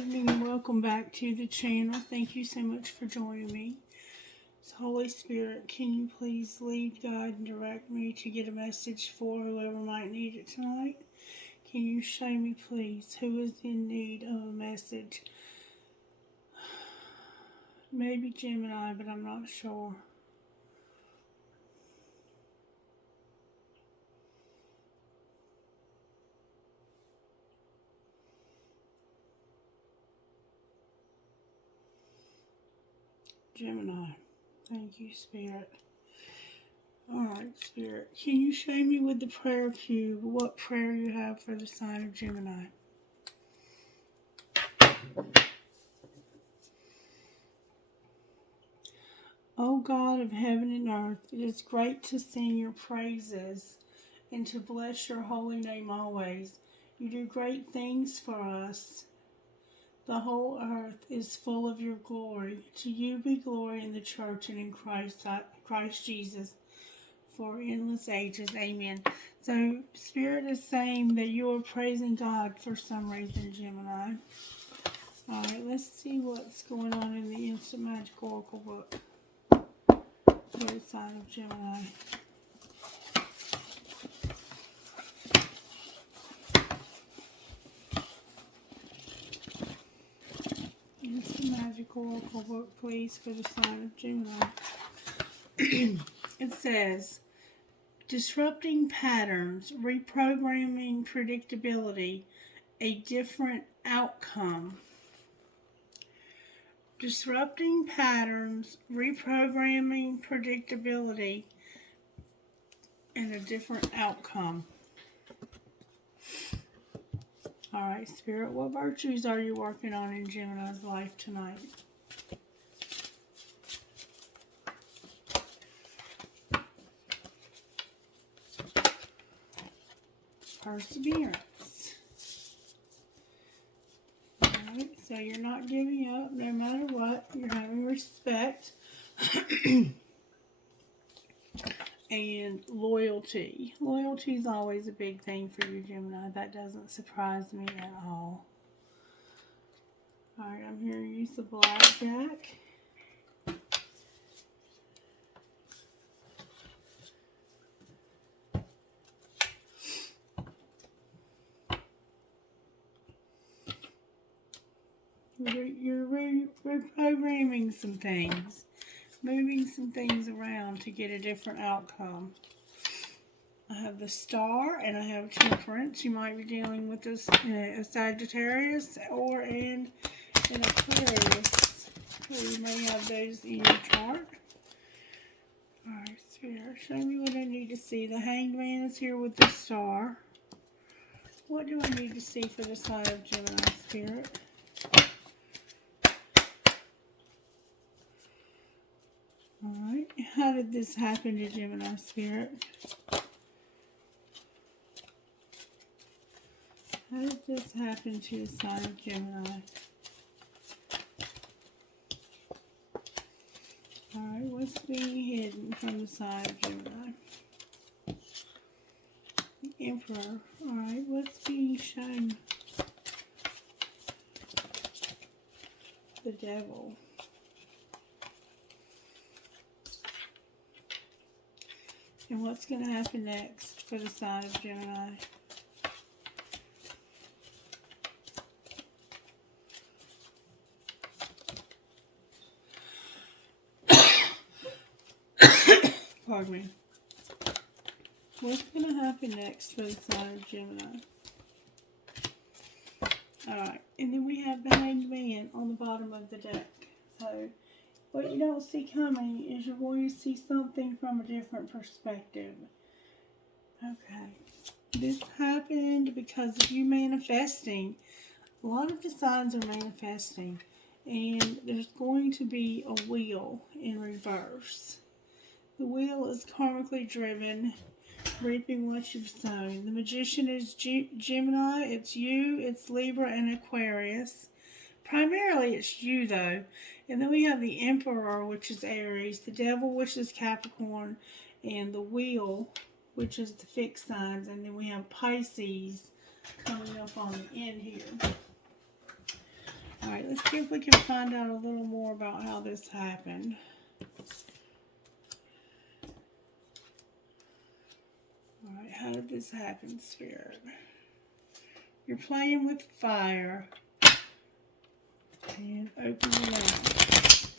evening and welcome back to the channel. Thank you so much for joining me. So Holy Spirit, can you please lead, guide, and direct me to get a message for whoever might need it tonight? Can you show me, please, who is in need of a message? Maybe Gemini, but I'm not sure. Gemini. Thank you, Spirit. Alright, Spirit. Can you show me with the prayer cube what prayer you have for the sign of Gemini? O God of heaven and earth, it is great to sing your praises and to bless your holy name always. You do great things for us. The whole earth is full of your glory. To you be glory in the church and in Christ Jesus for endless ages. Amen. So, Spirit is saying that you are praising God for some reason, Gemini. Alright, let's see what's going on in the Instant Magic Oracle book for the sign of Gemini. Instant Magic Oracle book, please, for the sign of Gemini. It says, disrupting patterns, reprogramming predictability, a different outcome. Disrupting patterns, reprogramming predictability, and a different outcome. Alright, Spirit, what virtues are you working on in Gemini's life tonight? Perseverance. Alright, so you're not giving up no matter what. You're having respect. And loyalty. Loyalty is always a big thing for you, Gemini. That doesn't surprise me at all. Alright, I'm here to use the blackjack. You're reprogramming some things. Moving some things around to get a different outcome. I have the Star and I have Temperance. You might be dealing with this, a Sagittarius or an Aquarius. Or you may have those in your chart. Alright, Spirit, show me what I need to see. The Hanged Man is here with the Star. What do I need to see for the sign of Gemini, Spirit? Alright, how did this happen to Gemini, Spirit? How did this happen to the sign of Gemini? Alright, what's being hidden from the sign of Gemini? The Emperor. Alright, what's being shown? The Devil. And what's going to happen next for the sign of Gemini? Pardon me. What's going to happen next for the sign of Gemini? Alright, and then we have the Hanged Man on the bottom of the deck. So, what you don't see coming is you're going to see something from a different perspective. Okay. This happened because of you manifesting. A lot of the signs are manifesting. And there's going to be a wheel in reverse. The wheel is karmically driven, reaping what you've sown. The Magician is Gemini. It's you. It's Libra and Aquarius. Primarily, it's you, though. And then we have the Emperor, which is Aries, the Devil, which is Capricorn, and the Wheel, which is the fixed signs. And then we have Pisces coming up on the end here. let's see if we can find out a little more about how this happened. Alright, how did this happen, Spirit? You're playing with fire. And open your mouth.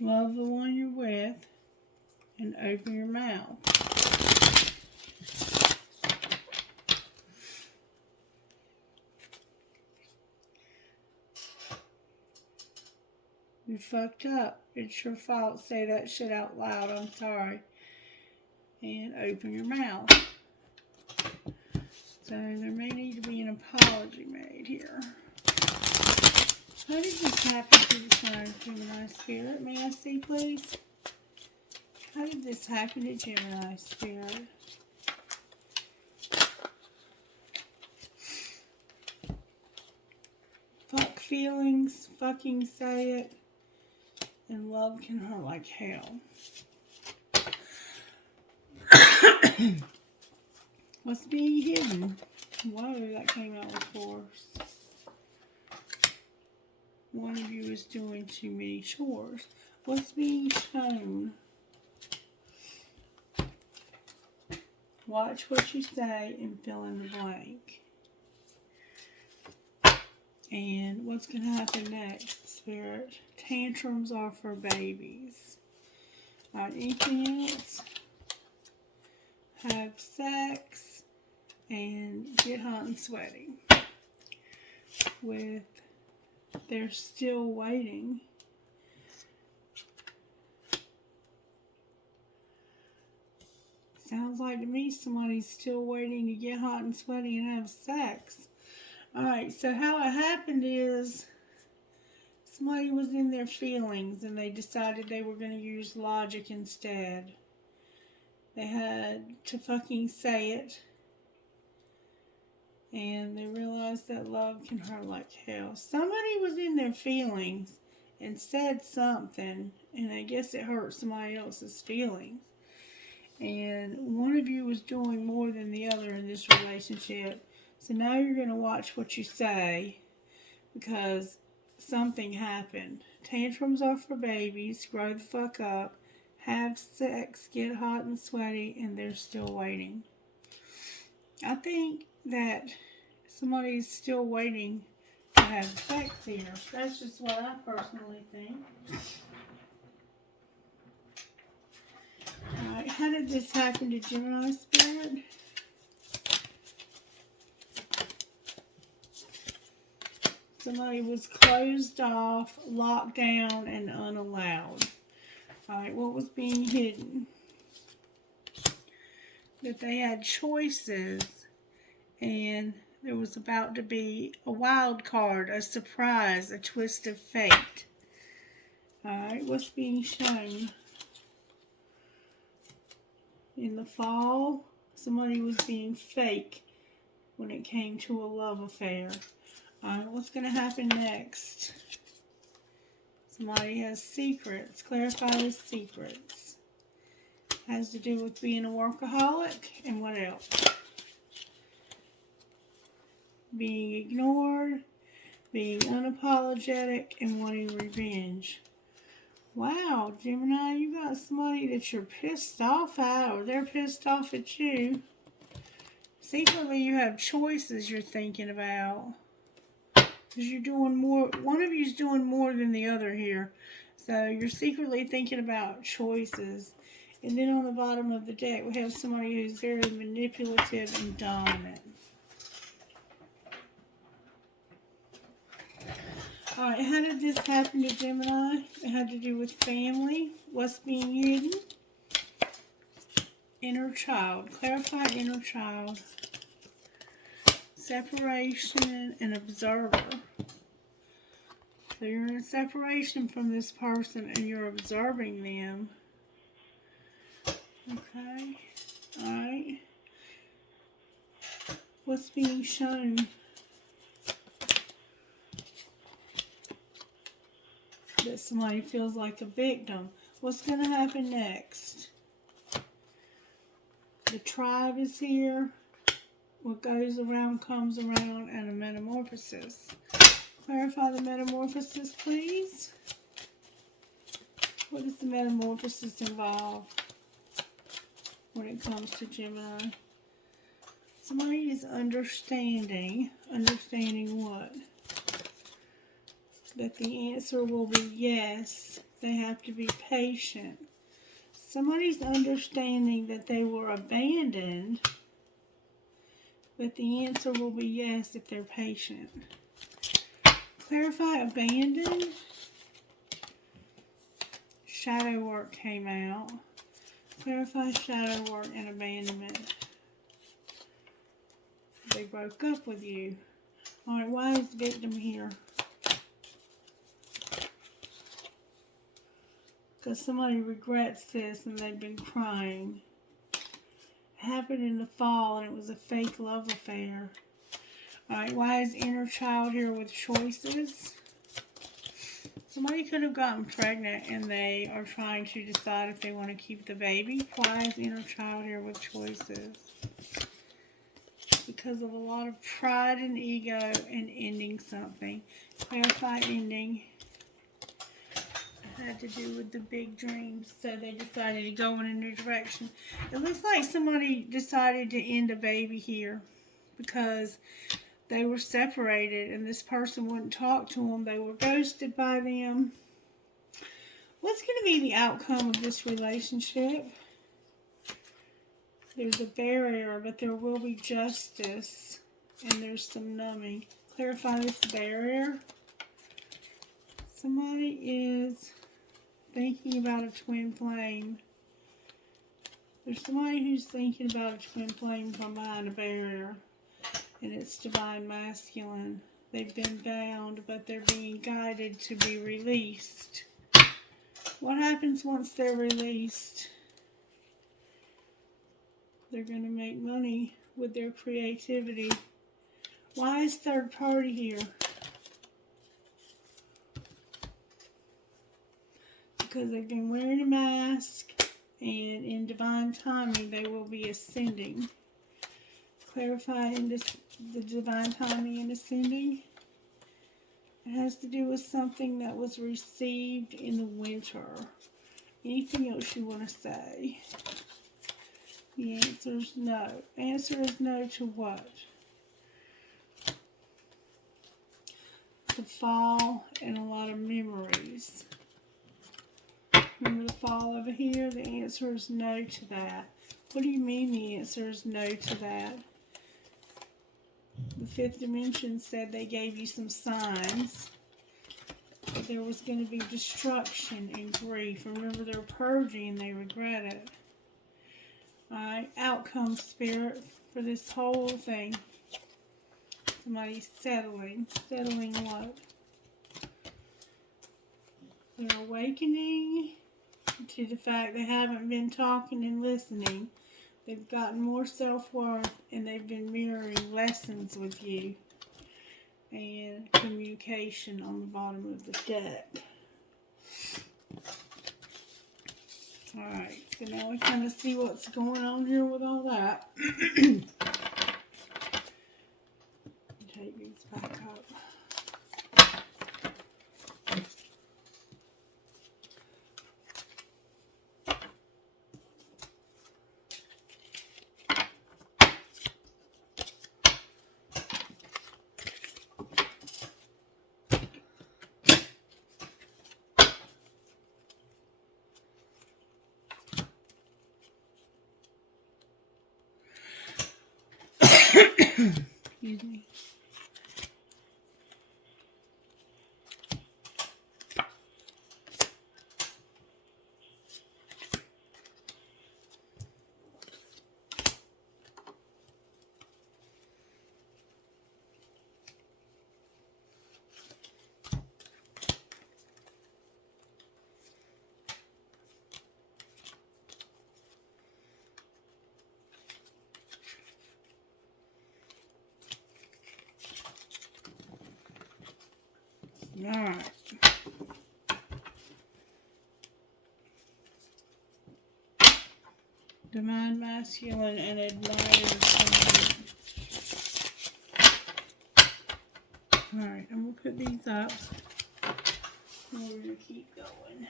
Love the one you're with. And open your mouth. You fucked up. It's your fault. Say that shit out loud. I'm sorry. And open your mouth. So there may need to be an apology made here. How did this happen to the sign of Gemini Spirit? May I see, please? How did this happen to Gemini Spirit? Fuck feelings, fucking say it, and love can hurt like hell. What's being hidden? Whoa, that came out with force. One of you is doing too many chores. What's being shown? Watch what you say and fill in the blank. And what's going to happen next, Spirit? Tantrums are for babies. Alright, anything else? Have sex and get hot and sweaty. With they're still waiting. Sounds like to me somebody's still waiting to get hot and sweaty and have sex. Alright, so how it happened is somebody was in their feelings and they decided they were going to use logic instead. They had to fucking say it. And they realized that love can hurt like hell. Somebody was in their feelings and said something, and I guess it hurt somebody else's feelings. And one of you was doing more than the other in this relationship. So now you're going to watch what you say because something happened. Tantrums are for babies. Grow the fuck up. Have sex. Get hot and sweaty. And they're still waiting. I think that somebody's still waiting to have sex here. That's just what I personally think. Alright, how did this happen to Gemini Spirit? Somebody was closed off, locked down, and unallowed. Alright, what was being hidden? That they had choices, and there was about to be a wild card, a surprise, a twist of fate. Alright, what's being shown? In the fall, somebody was being fake when it came to a love affair. Alright, what's going to happen next? Somebody has secrets. Clarify the secrets. Has to do with being a workaholic. And what else? Being ignored. Being unapologetic. And wanting revenge. Wow, Gemini, you got somebody that you're pissed off at, or they're pissed off at you. Secretly, you have choices you're thinking about. Because you're doing more, one of you's doing more than the other here. So you're secretly thinking about choices. And then on the bottom of the deck, we have somebody who's very manipulative and dominant. Alright, how did this happen to Gemini? It had to do with family. What's being hidden? Inner child. Clarify inner child. Separation and observer. So you're in a separation from this person and you're observing them. Okay. Alright. What's being shown? That somebody feels like a victim. What's going to happen next? The tribe is here. What goes around comes around, and a metamorphosis. Clarify the metamorphosis, please. What does the metamorphosis involve when it comes to Gemini? Somebody is understanding what? That the answer will be yes. They have to be patient. Somebody's understanding that they were abandoned, but the answer will be yes if they're patient. Clarify abandoned. Shadow work came out. Clarify shadow work and abandonment. They broke up with you. Alright, why is victim here? Because somebody regrets this and they've been crying. It happened in the fall and it was a fake love affair. Alright, why is inner child here with choices? Somebody could have gotten pregnant and they are trying to decide if they want to keep the baby. Why is inner child here with choices? Because of a lot of pride and ego and ending something. Clarify ending. It had to do with the big dreams, so they decided to go in a new direction. It looks like somebody decided to end a baby here because they were separated and this person wouldn't talk to them. They were ghosted by them. What's going to be the outcome of this relationship? There's a barrier, but there will be justice, and there's some numbing. Clarify this barrier. Somebody is thinking about a twin flame. There's somebody who's thinking about a twin flame from behind a barrier, and it's divine masculine. They've been bound, but they're being guided to be released. What happens once they're released? They're going to make money with their creativity. Why is third party here? Because they've been wearing a mask, and in divine timing they will be ascending. Clarify the divine timing and ascending. It has to do with something that was received in the winter. Anything else you want to say? The answer is no. Answer is no to what? The fall and a lot of memories. Remember the fall over here? The answer is no to that. What do you mean the answer is no to that? The fifth dimension said they gave you some signs that there was going to be destruction and grief. Remember, they're purging and they regret it. Alright, outcome spirit for this whole thing. Somebody's settling. Settling what? They're awakening to the fact they haven't been talking and listening. They've gotten more self-worth and they've been mirroring lessons with you. And communication on the bottom of the deck. Alright, so now we kind of see what's going on here with all that. Take these back up. Excuse me. Alright. Divine masculine and admired feminine. Alright, I'm going to put these up. And we're going to keep going.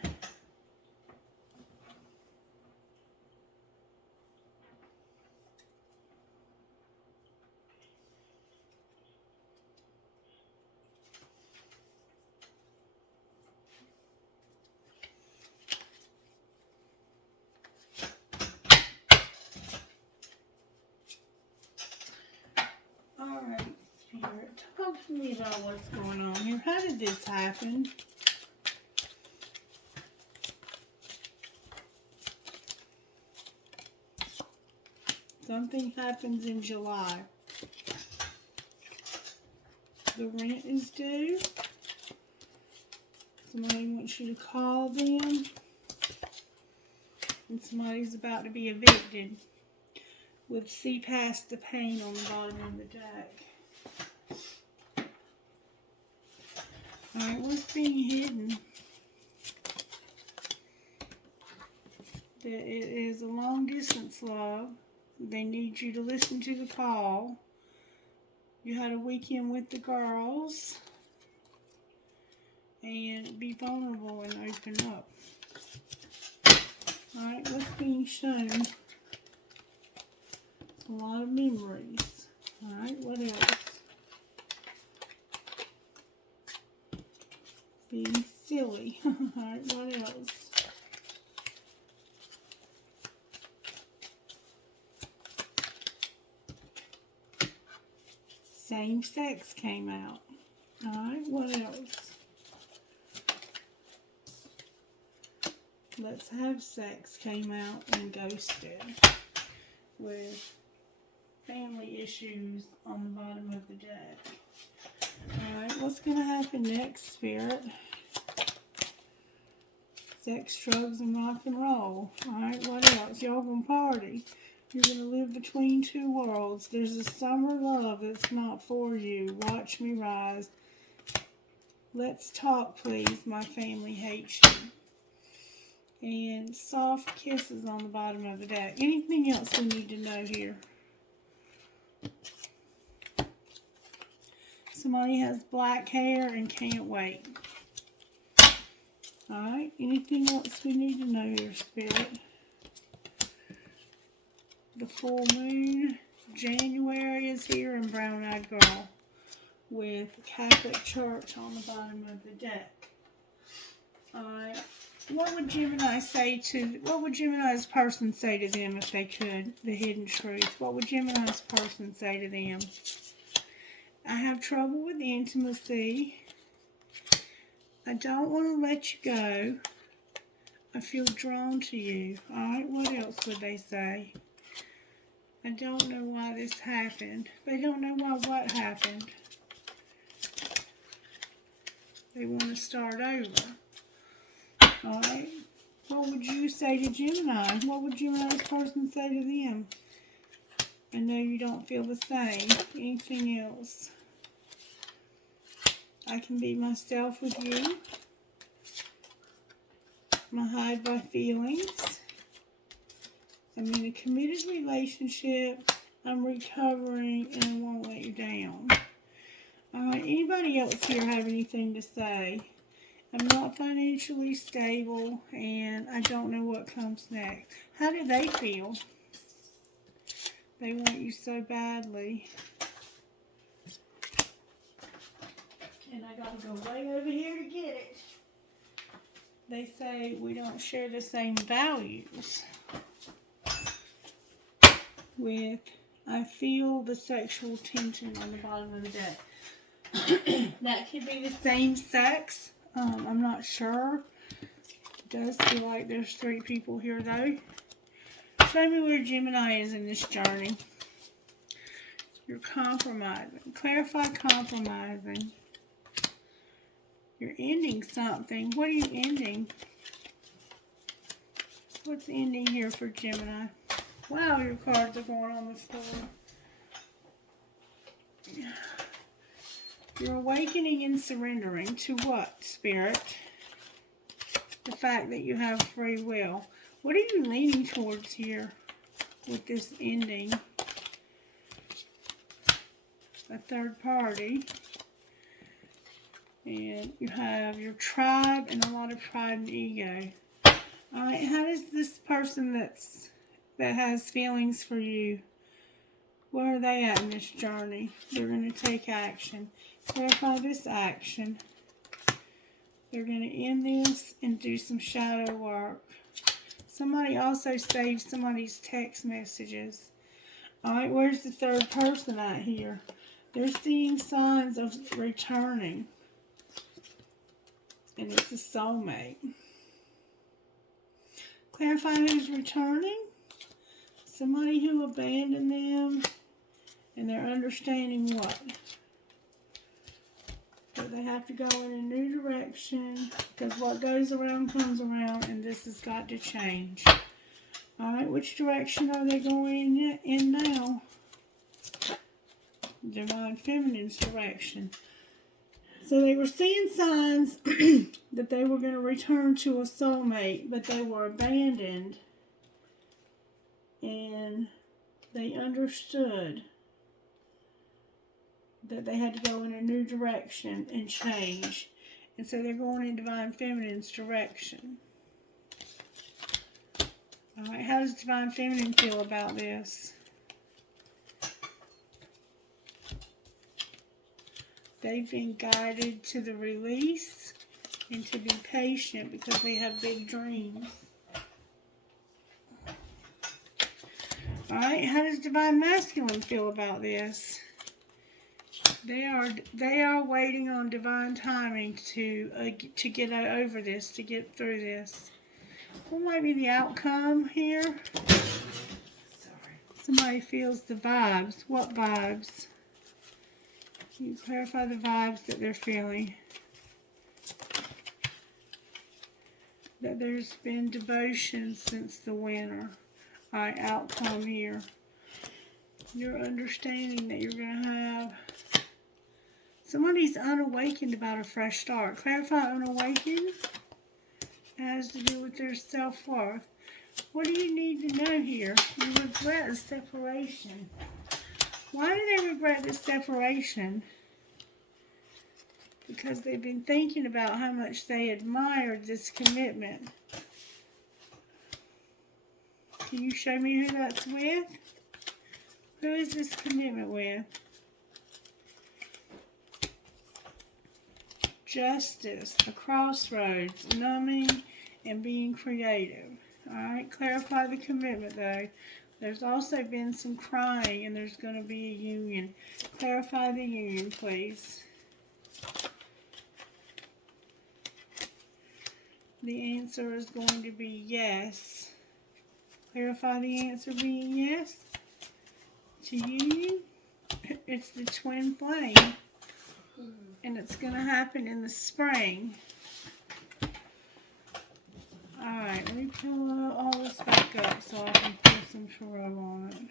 Alright, Spirit, talk to me about what's going on here. How did this happen? Something happens in July. The rent is due. Somebody wants you to call them. And somebody's about to be evicted. With see past the pain on the bottom of the deck. Alright, what's being hidden? That it is a long distance love. They need you to listen to the call. You had a weekend with the girls. And be vulnerable and open up. Alright, what's being shown? A lot of memories. Alright, what else? Being silly. Alright, what else? Same sex came out. Alright, what else? Let's have sex came out and ghosted. With family issues on the bottom of the deck. Alright, what's going to happen next, Spirit? Sex, drugs, and rock and roll. Alright, what else? Y'all gonna party. You're going to live between two worlds. There's a summer love that's not for you. Watch me rise. Let's talk, please. My family hates you. And soft kisses on the bottom of the deck. Anything else we need to know here? Somebody has black hair and can't wait. Alright, anything else we need to know here, Spirit? The full moon, January is here, and Brown Eyed Girl with Catholic Church on the bottom of the deck. Alright, what would Gemini's person say to them if they could? The hidden truth. What would Gemini's person say to them? I have trouble with intimacy. I don't want to let you go. I feel drawn to you. Alright, what else would they say? I don't know why this happened. They don't know why what happened. They want to start over. Alright, what would you say to Gemini? What would Gemini's person say to them? I know you don't feel the same. Anything else? I can be myself with you. I hide my feelings. I'm in a committed relationship. I'm recovering and I won't let you down. Alright, anybody else here have anything to say? I'm not financially stable and I don't know what comes next. How do they feel? They want you so badly. And I gotta go way over here to get it. They say we don't share the same values. With, I feel the sexual tension on the bottom of the deck. That could be the same sex. I'm not sure. It does feel like there's 3 people here though. Show me where Gemini is in this journey. You're compromising. Clarify compromising. You're ending something. What are you ending? What's ending here for Gemini? Wow, your cards are going on the floor. You're awakening and surrendering to what, Spirit? The fact that you have free will. What are you leaning towards here? with this ending. A third party. And you have your tribe and a lot of pride and ego. Alright, how does this person that has feelings for you, where are they at in this journey? They're going to take action. Clarify this action. They're going to end this and do some shadow work. Somebody also saved somebody's text messages. Alright, where's the third person at here? They're seeing signs of returning. And it's a soulmate. Clarify who's returning. Somebody who abandoned them. And they're understanding what? That they have to go in a new direction. Because what goes around comes around. And this has got to change. Alright, which direction are they going in now? Divine Feminine's direction. So they were seeing signs that they were going to return to a soulmate, but they were abandoned. And they understood that they had to go in a new direction and change. And so they're going in Divine Feminine's direction. Alright, how does Divine Feminine feel about this? They've been guided to the release and to be patient because they have big dreams. Alright, how does Divine Masculine feel about this? They are waiting on divine timing to get over this, to get through this. What might be the outcome here? Sorry. Somebody feels the vibes. What vibes? Can you clarify the vibes that they're feeling? That there's been devotion since the winter. Alright, outcome here. You're understanding that you're going to have... Somebody's unawakened about a fresh start. Clarify unawakened. It has to do with their self-worth. What do you need to know here? You regret a separation. Why do they regret this separation? Because they've been thinking about how much they admired this commitment. Can you show me who that's with? Who is this commitment with? Justice, a crossroads, numbing, and being creative. Alright, clarify the commitment though. There's also been some crying and there's going to be a union. Clarify the union, please. The answer is going to be yes. Clarify the answer being yes. To union, it's the twin flame. And it's going to happen in the spring. Alright, let me pull all this back up so I can put some tarot on it.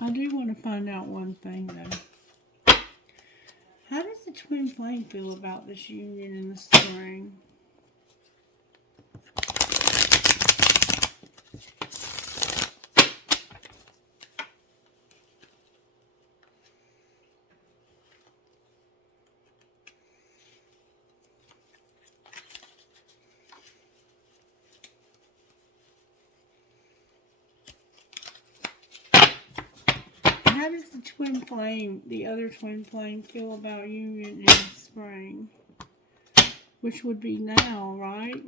I do want to find out one thing though. How does the twin flame feel about this union in the spring? How does the twin flame, the other twin flame, feel about union in the spring? Which would be now, right?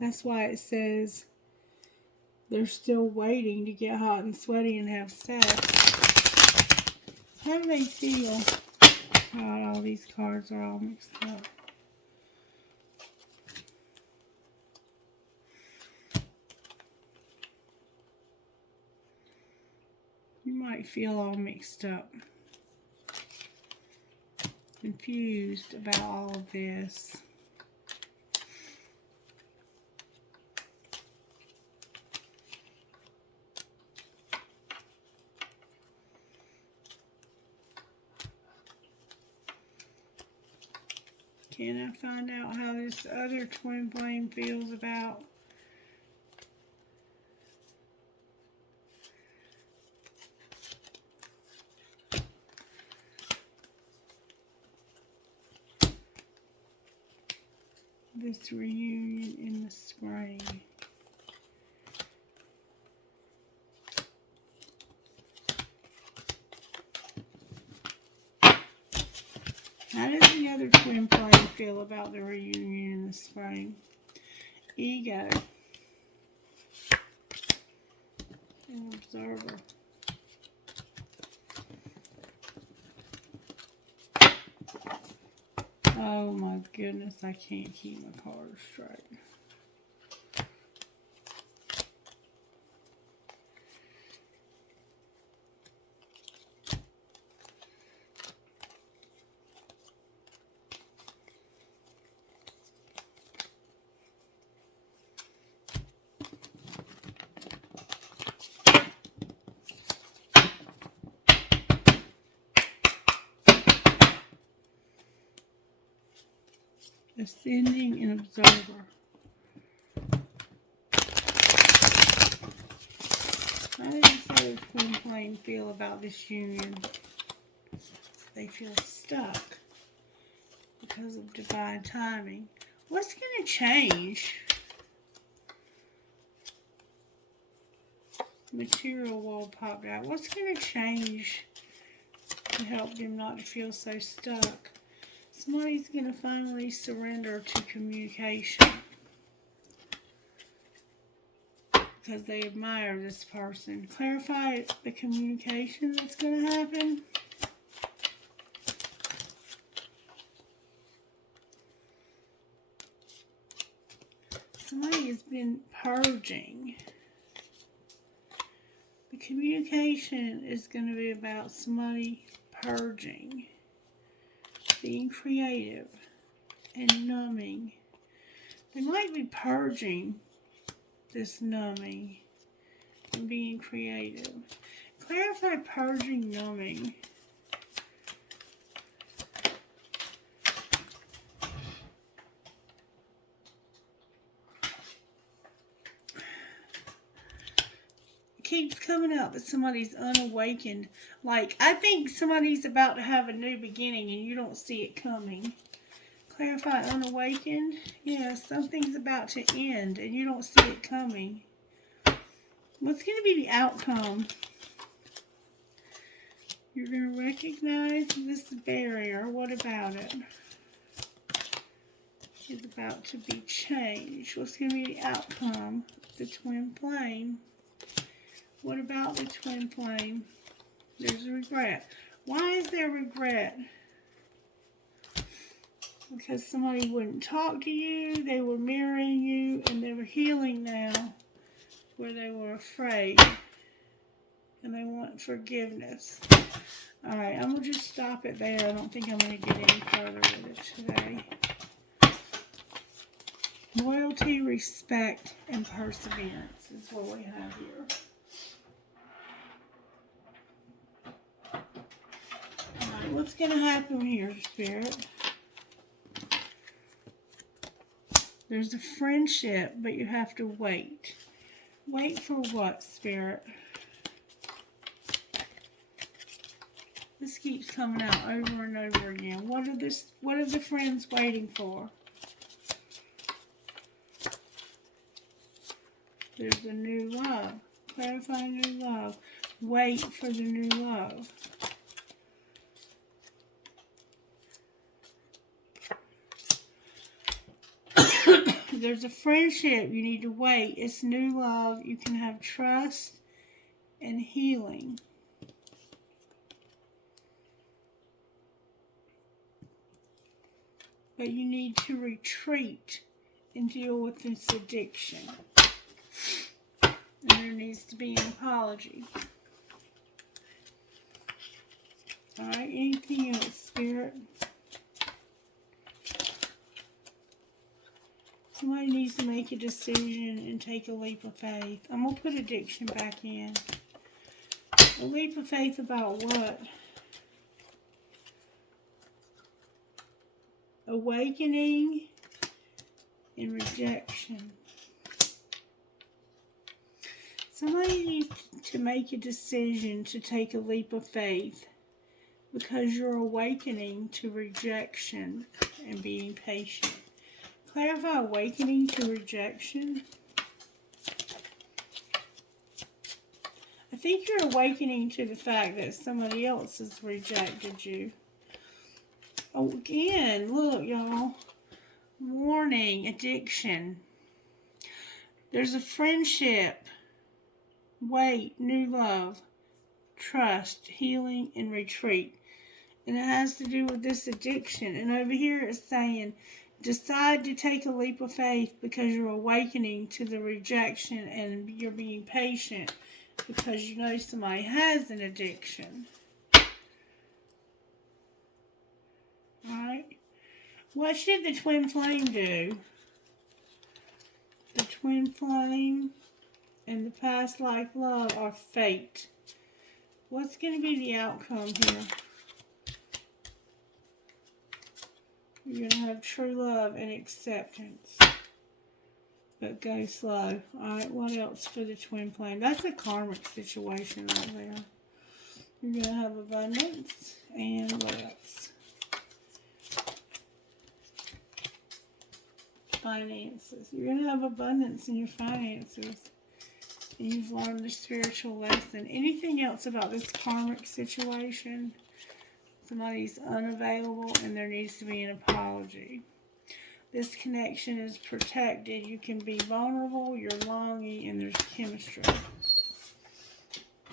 That's why it says they're still waiting to get hot and sweaty and have sex. How do they feel? God, all these cards are all mixed up. might feel all mixed up, confused about all of this. Can I find out how this other twin flame feels about this reunion in the spring? How does the other twin flame feel about the reunion in the spring? Ego and observer. Oh my goodness, I can't keep my cards straight. Ascending and observer. How does this other twin flame feel about this union? They feel stuck because of divine timing. What's going to change? Material wall popped out. What's going to change to help them not to feel so stuck? Somebody's going to finally surrender to communication because they admire this person. Clarify the communication that's going to happen. Somebody has been purging. The communication is going to be about somebody purging, being creative and numbing. They might be purging this numbing and being creative. Clarify purging, numbing. Keeps coming out that somebody's unawakened. Like, I think somebody's about to have a new beginning and you don't see it coming. Clarify unawakened. Yeah, something's about to end and you don't see it coming. What's going to be the outcome? You're going to recognize this barrier. What about it? It's about to be changed. What's going to be the outcome? The twin flame. What about the twin flame? There's regret. Why is there regret? Because somebody wouldn't talk to you, they were mirroring you, and they were healing now where they were afraid. And they want forgiveness. Alright, I'm going to just stop it there. I don't think I'm going to get any further with it today. Loyalty, respect, and perseverance is what we have here. What's going to happen here, Spirit? There's a friendship, but you have to wait. Wait for what, Spirit? This keeps coming out over and over again. What are the friends waiting for? There's a new love. Clarify new love. Wait for the new love. There's a friendship. You need to wait. It's new love. You can have trust and healing. But you need to retreat and deal with this addiction. And there needs to be an apology. Alright, anything else, Spirit? Somebody needs to make a decision and take a leap of faith. I'm going to put addiction back in. A leap of faith about what? Awakening and rejection. Somebody needs to make a decision to take a leap of faith because you're awakening to rejection and being patient. Clarify awakening to rejection. I think you're awakening to the fact that somebody else has rejected you. Oh, again, look, y'all. Warning, addiction. There's a friendship. Wait, new love. Trust, healing, and retreat. And it has to do with this addiction. And over here it's saying, decide to take a leap of faith because you're awakening to the rejection and you're being patient because you know somebody has an addiction. Alright? What should the twin flame do? The twin flame and the past life love are fate. What's going to be the outcome here? You're going to have true love and acceptance. But go slow. Alright, what else for the twin flame? That's a karmic situation right there. You're going to have abundance. And what else? Finances. You're going to have abundance in your finances. And you've learned the spiritual lesson. Anything else about this karmic situation? Somebody's unavailable and there needs to be an apology. This connection is protected. You can be vulnerable, you're longing, and there's chemistry.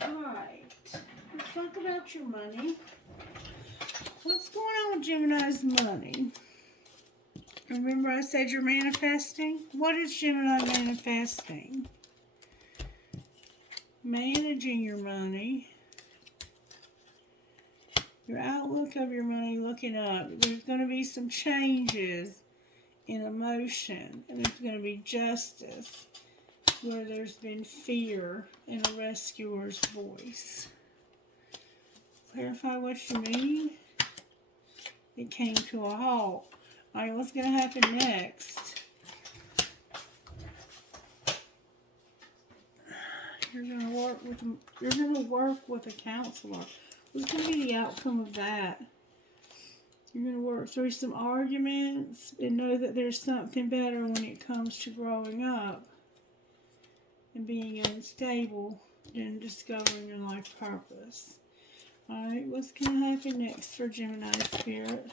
Alright. Let's talk about your money. What's going on with Gemini's money? Remember I said you're manifesting? What is Gemini manifesting? Managing your money. Your outlook of your money, looking up. There's going to be some changes in emotion. And there's going to be justice where there's been fear in a rescuer's voice. Clarify what you mean. It came to a halt. Alright, what's going to happen next? You're going to work with a counselor. What's going to be the outcome of that? You're going to work through some arguments and know that there's something better when it comes to growing up and being unstable and discovering your life purpose. Alright, what's going to happen next for Gemini Spirit?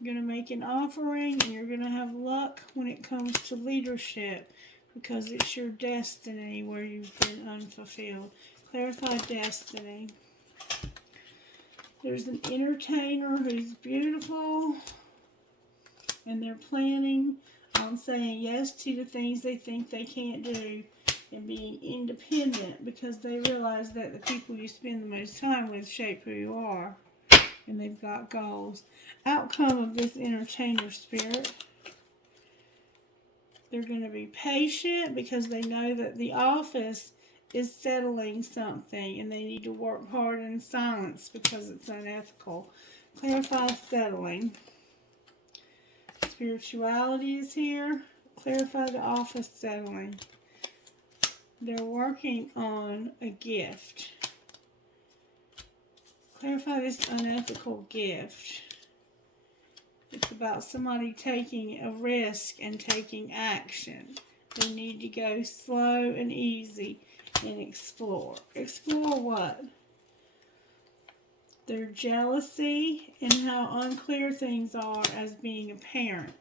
You're going to make an offering and you're going to have luck when it comes to leadership because it's your destiny where you've been unfulfilled. Clarify destiny. There's an entertainer who's beautiful and they're planning on saying yes to the things they think they can't do and being independent because they realize that the people you spend the most time with shape who you are and they've got goals. Outcome of this entertainer spirit. They're going to be patient because they know that the office is settling something and they need to work hard in silence because it's unethical. Clarify settling. Spirituality is here. Clarify the office settling. They're working on a gift. Clarify this unethical gift. It's about somebody taking a risk and taking action. They need to go slow and easy and explore. Explore what? Their jealousy and how unclear things are as being a parent.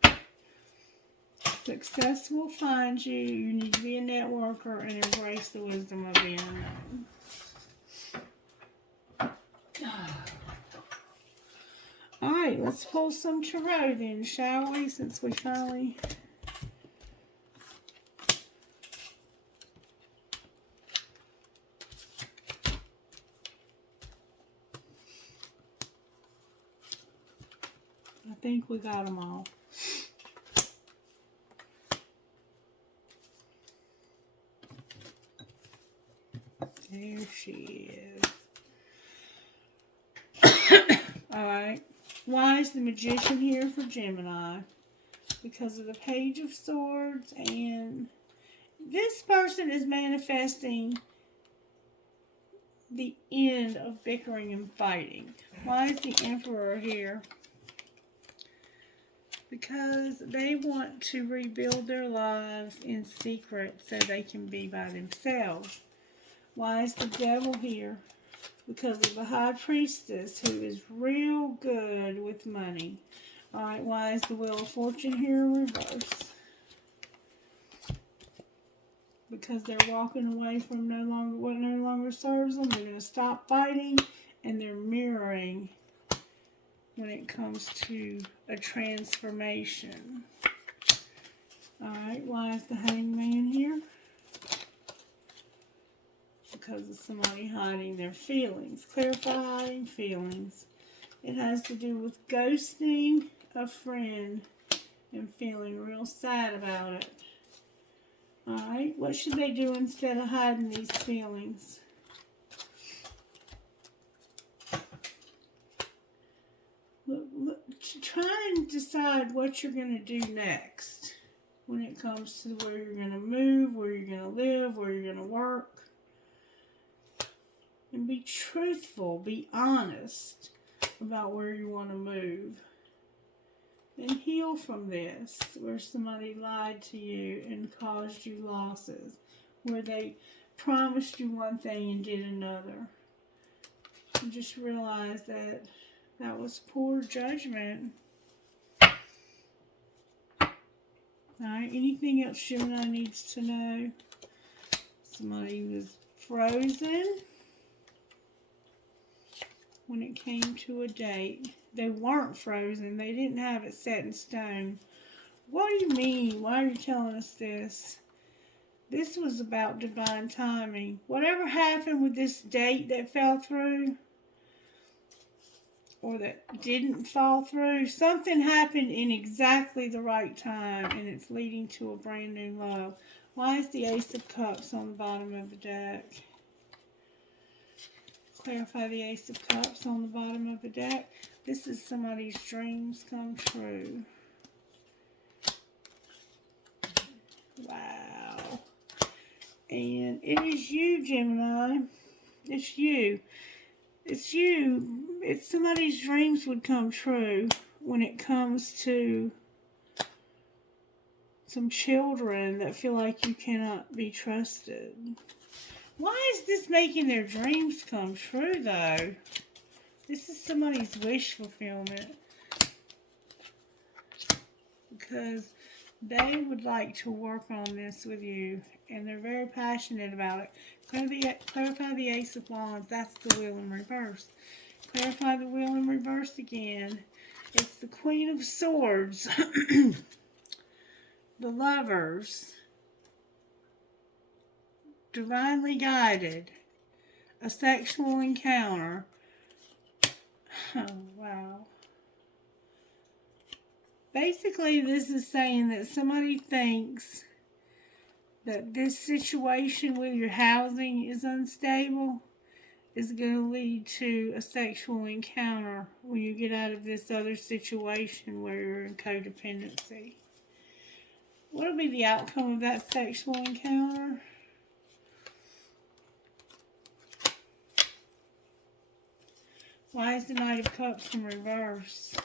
Success will find you. You need to be a networker and embrace the wisdom of the unknown. Alright, let's pull some tarot then, shall we? Since we finally... think we got them all. There she is. Alright. Why is the Magician here for Gemini? Because of the Page of Swords, and this person is manifesting the end of bickering and fighting. Why is the Emperor here? Because they want to rebuild their lives in secret so they can be by themselves. Why is the Devil here? Because of the High Priestess, who is real good with money. Alright, why is the Wheel of Fortune here in reverse? Because they're walking away from what no longer serves them. They're going to stop fighting, and they're mirroring when it comes to a transformation. Alright, why is the Hangman here? Because of somebody hiding their feelings. Clarify hiding feelings. It has to do with ghosting a friend and feeling real sad about it. Alright, what should they do instead of hiding these feelings? Try and decide what you're going to do next when it comes to where you're going to move, where you're going to live, where you're going to work. And be truthful, be honest about where you want to move. And heal from this, where somebody lied to you and caused you losses, where they promised you one thing and did another. And just realize that that was poor judgment. Alright, anything else Gemini needs to know? Somebody was frozen when it came to a date. They weren't frozen. They didn't have it set in stone. What do you mean? Why are you telling us this? This was about divine timing. Whatever happened with this date that fell through, or that didn't fall through, something happened in exactly the right time, and it's leading to a brand new love. Why is the Ace of Cups on the bottom of the deck? Clarify the Ace of Cups on the bottom of the deck. This is somebody's dreams come true. Wow. And it is you, Gemini. It's you. It's you. It's somebody's dreams would come true when it comes to some children that feel like you cannot be trusted. Why is this making their dreams come true, though? This is somebody's wish fulfillment. Because they would like to work on this with you, and they're very passionate about it. Clarify the Ace of Wands. That's the Wheel in reverse. Clarify the Wheel in reverse again. It's the Queen of Swords. The Lovers. Divinely guided. A sexual encounter. Oh, wow. Basically, this is saying that somebody thinks that this situation with your housing is unstable is going to lead to a sexual encounter when you get out of this other situation where you're in codependency. What will be the outcome of that sexual encounter? Why is the Knight of Cups in reverse?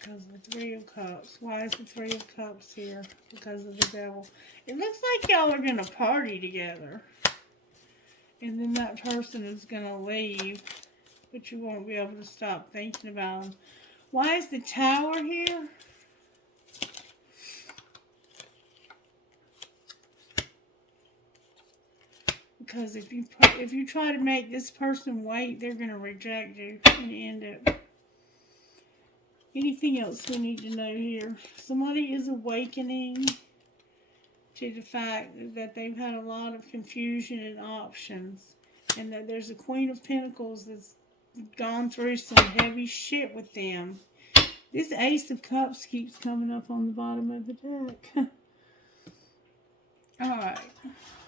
Because of the Three of Cups. Why is the Three of Cups here? Because of the Devil. It looks like y'all are going to party together. And then that person is going to leave. But you won't be able to stop thinking about them. Why is the Tower here? Because if you try to make this person wait, they're going to reject you and end it. Anything else we need to know here? Somebody is awakening to the fact that they've had a lot of confusion and options. And that there's a Queen of Pentacles that's gone through some heavy shit with them. This Ace of Cups keeps coming up on the bottom of the deck. Alright.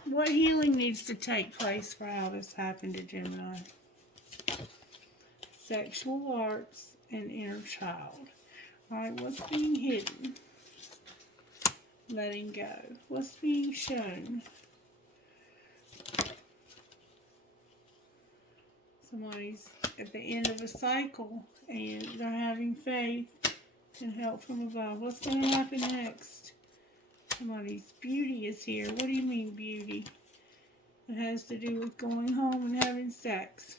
What healing needs to take place for how this happened to Gemini? Sexual arts and inner child. Alright, what's being hidden? Letting go. What's being shown? Somebody's at the end of a cycle and they're having faith and help from above. What's going to happen next? Somebody's beauty is here. What do you mean beauty? It has to do with going home and having sex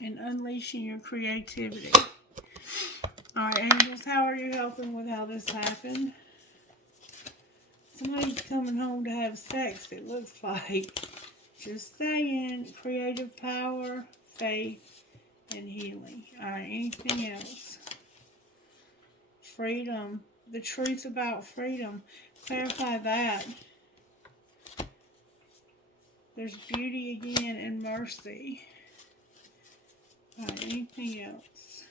and unleashing your creativity. Alright, angels, how are you helping with how this happened? Somebody's coming home to have sex, it looks like. Just saying, creative power, faith, and healing. Alright, anything else? Freedom. The truth about freedom. Clarify that. There's beauty again and mercy. Alright, anything else?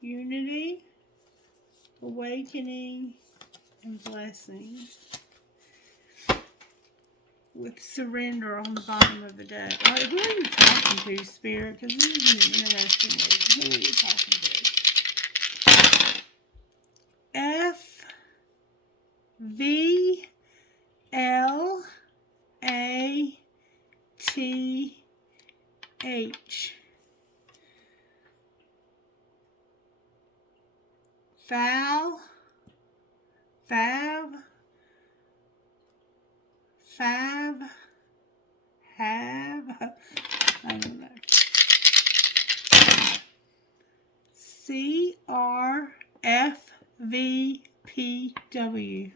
Unity, awakening, and blessing. With surrender on the bottom of the deck. Alright, who are you talking to, Spirit? Because this is an interesting reading. Who are you talking to? F V L A T H. Fab. Have. I don't know. CRFVPW.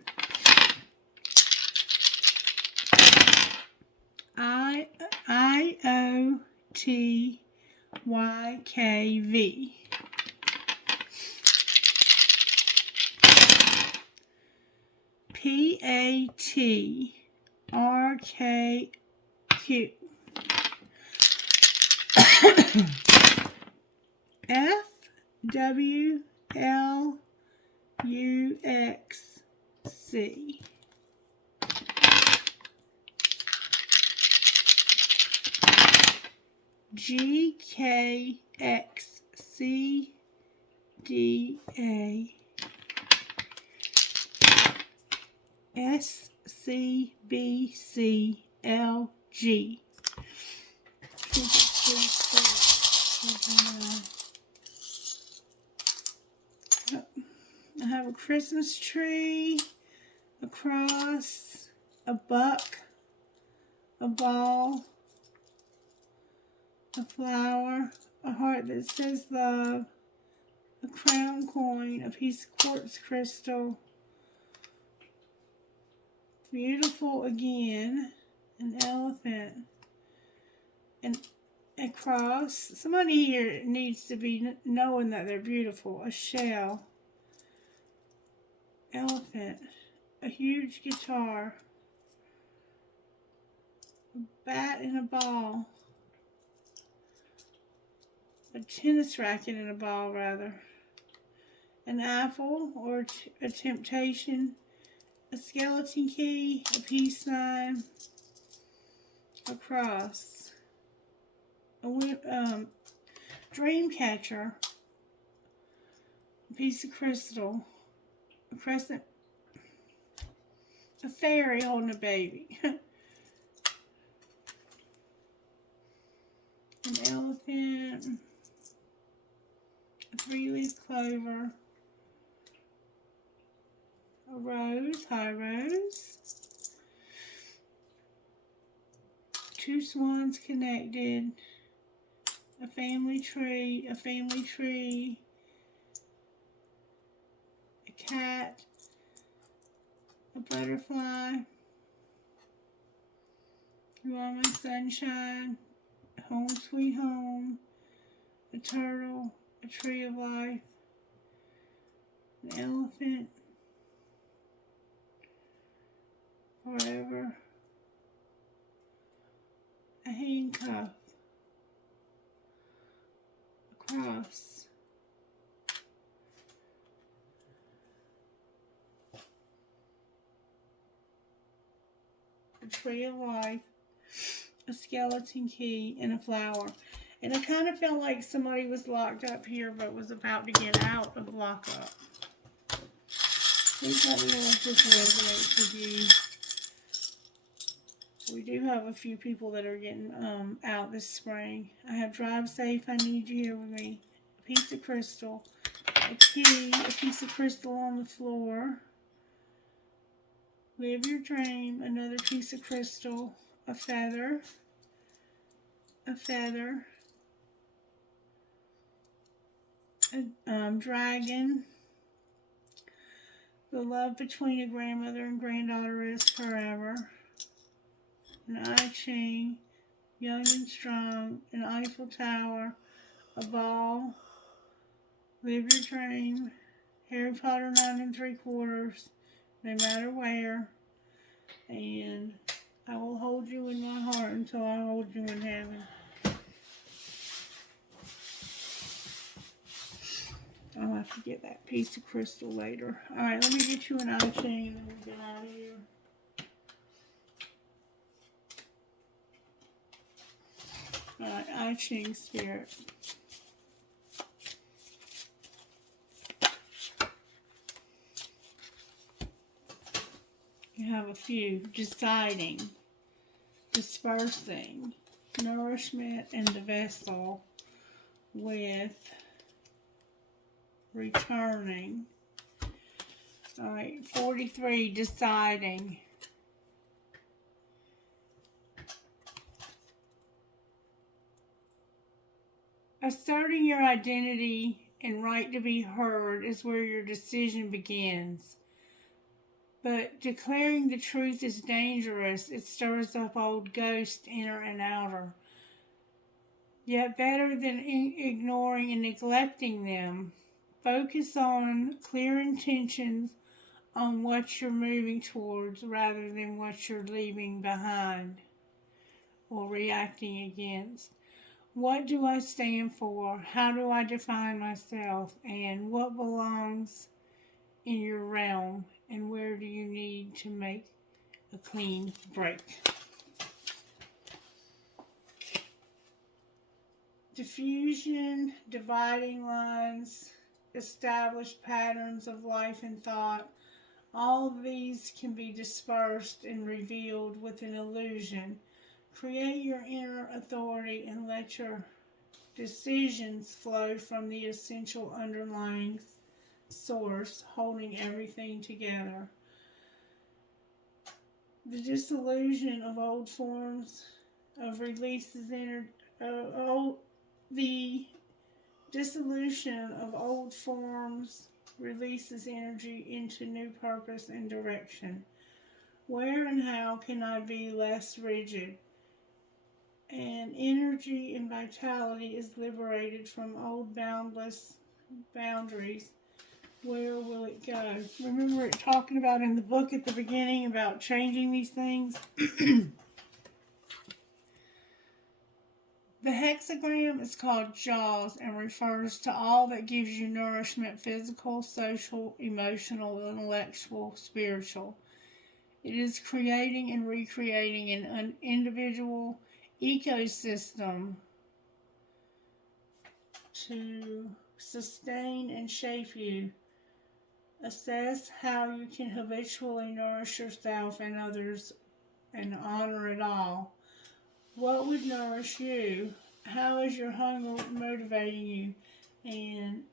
IOTYKV. PATRKQ. FWLUXC. GKXCDA. SCBCLG. I have a Christmas tree, a cross, a buck, a ball, a flower, a heart that says love, a crown coin, a piece of quartz crystal, beautiful again, an elephant, and a cross. Somebody here needs to be knowing that they're beautiful. A shell, elephant, a huge guitar, a bat and a ball, a tennis racket and a ball rather, an apple or a temptation, a skeleton key, a peace sign, a cross, a dream catcher, a piece of crystal, a crescent, a fairy holding a baby, an elephant, a 3-leaf clover, a rose, high rose, 2 swans connected, a family tree, a cat, a butterfly, you are my sunshine, home sweet home, a turtle, a tree of life, an elephant, forever, a handcuff across, a tree of life, a skeleton key, and a flower. And I kind of felt like somebody was locked up here but was about to get out of lockup. Please let me know if this resonates with you. We do have a few people that are getting out this spring. I have drive safe, I need you here with me. A piece of crystal, a key, a piece of crystal on the floor. Live your dream, another piece of crystal, a feather, a dragon. The love between a grandmother and granddaughter is forever. An I Ching, young and strong, an Eiffel Tower, a ball, live your dream, Harry Potter 9 3/4, no matter where, and I will hold you in my heart until I hold you in heaven. I'll have to get that piece of crystal later. Alright, let me get you an I Ching and then we'll get out of here. Alright, I Ching Spirit. You have a few. Deciding, dispersing, nourishment, and the vessel with returning. Alright, 43, deciding. Asserting your identity and right to be heard is where your decision begins. But declaring the truth is dangerous. It stirs up old ghosts, inner and outer. Yet better than ignoring and neglecting them, focus on clear intentions on what you're moving towards rather than what you're leaving behind or reacting against. What do I stand for? How do I define myself? And what belongs in your realm? And where do you need to make a clean break? Diffusion, dividing lines, established patterns of life and thought. All of these can be dispersed and revealed with an illusion. Create your inner authority and let your decisions flow from the essential underlying source, holding everything together. The dissolution of old forms of the dissolution of old forms releases energy into new purpose and direction. Where and how can I be less rigid? And energy and vitality is liberated from old boundless boundaries. Where will it go? Remember it talking about in the book at the beginning about changing these things? The hexagram is called JAWS and refers to all that gives you nourishment: physical, social, emotional, intellectual, spiritual. It is creating and recreating an individual ecosystem to sustain and shape you. Assess how you can habitually nourish yourself and others and honor it all. What would nourish you? How is your hunger motivating you? And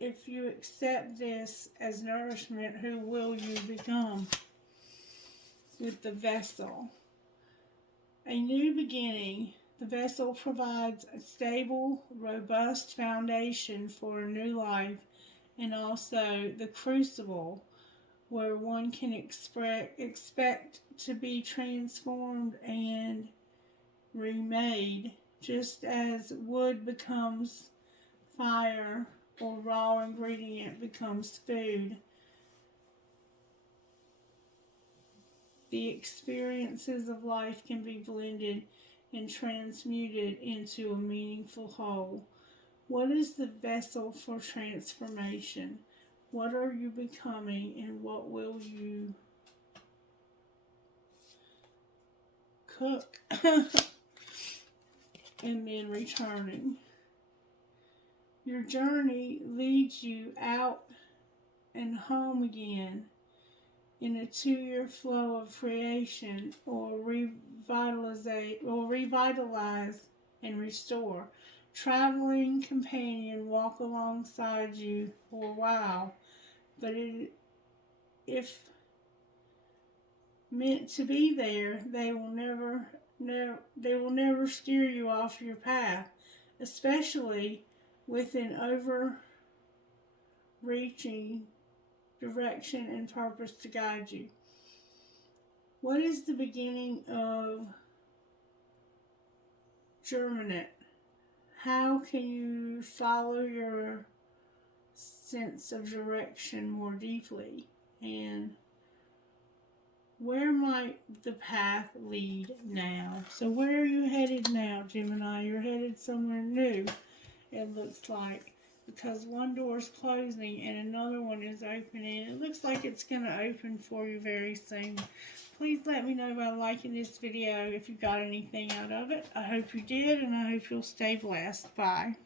if you accept this as nourishment, who will you become? With the vessel. A new beginning. The vessel provides a stable, robust foundation for a new life, and also the crucible where one can expect to be transformed and remade, just as wood becomes fire or raw ingredient becomes food. The experiences of life can be blended and transmuted into a meaningful whole. What is the vessel for transformation? What are you becoming, and what will you cook? And then returning. Your journey leads you out and home again in a 2-year flow of creation, or revitalize and restore. Traveling companion walk alongside you for a while, but if meant to be there, they will never steer you off your path, especially with an overreaching direction and purpose to guide you. What is the beginning of Germinate? How can you follow your sense of direction more deeply? And where might the path lead now? So where are you headed now, Gemini? You're headed somewhere new, it looks like, because one door is closing and another one is opening. It looks like it's going to open for you very soon. Please let me know by liking this video if you got anything out of it. I hope you did, and I hope you'll stay blessed. Bye.